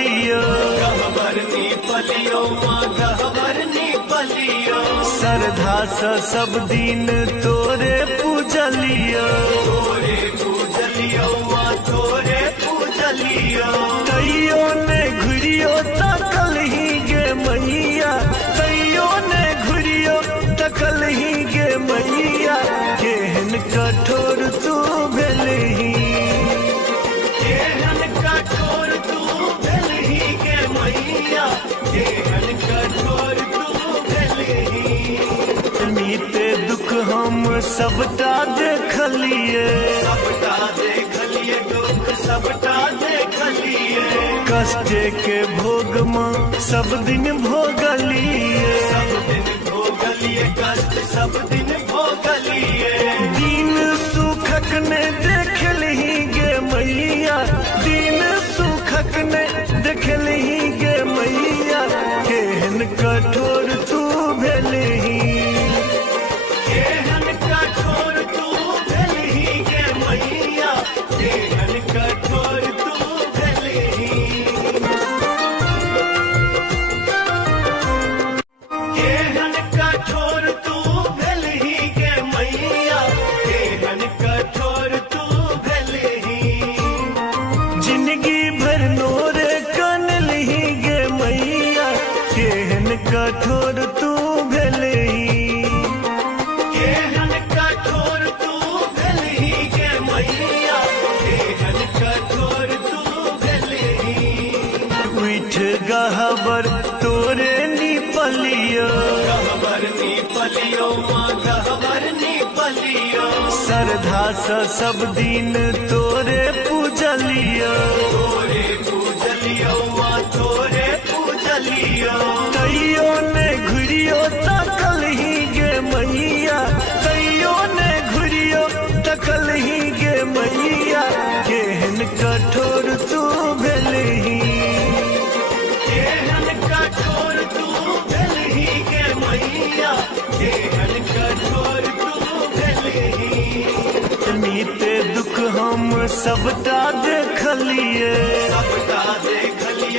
Palaeo, गहवरनी palaeo माँ गहवरनी palaeo. श्रद्धा से सब दिन तोरे पूजलियो, तोरे पूजलियो माँ तोरे पूजलियो। कईयो ने घुरियो तकल ही गे मैया, कईयो ने घुरियो तकल ही गे मैया, केहन कठोर तू भेलही, केहन कठोर तू भेलही गे मैया, केहन कठोर तू भेलही। मीते दुख हम सबटा देखलिए, सबटा देखलिए दुख सबटा देखलिए। कष्ट के भोग में सब दिन भोगलिए, सब दिन भोगलिए कष्ट सब दिन भोगलिए। दिन सुखक ने देखलही गे मैया, दिन सुखक ने देखलही गे मैया, केहन कठोर तू भेलही, केहन कठोर तू भेलही गे मैया, केहन कठोर तू भेलही। केहन कठोर तू भेलही गे मैया, केहन कठोर तू भेलही। जिंदगी भर नोरे कनलही गे मैया, केहन कठोर तू भेलही, केहन कठोर तू भेलही गे मैया, केहन कठोर तू भेलही। उठ गहबर तोरे निपलियो, गहवरनी पलियो माँ गहवरनी पलियो। श्रद्धा से सब दिन तोरे पूजलियो, तोरे पूजलियो माँ तोरे पूजलियो। कईयो ने घुरियो तकल ही गे मैया, कईयो ने घुरियो तकल ही गे मैया, केहन कठोर तू भेलही, केहन कठोर तू भेलही गे मैया, केहन कठोर तू भेलही। मीते दुख हम सबटा देखलिए,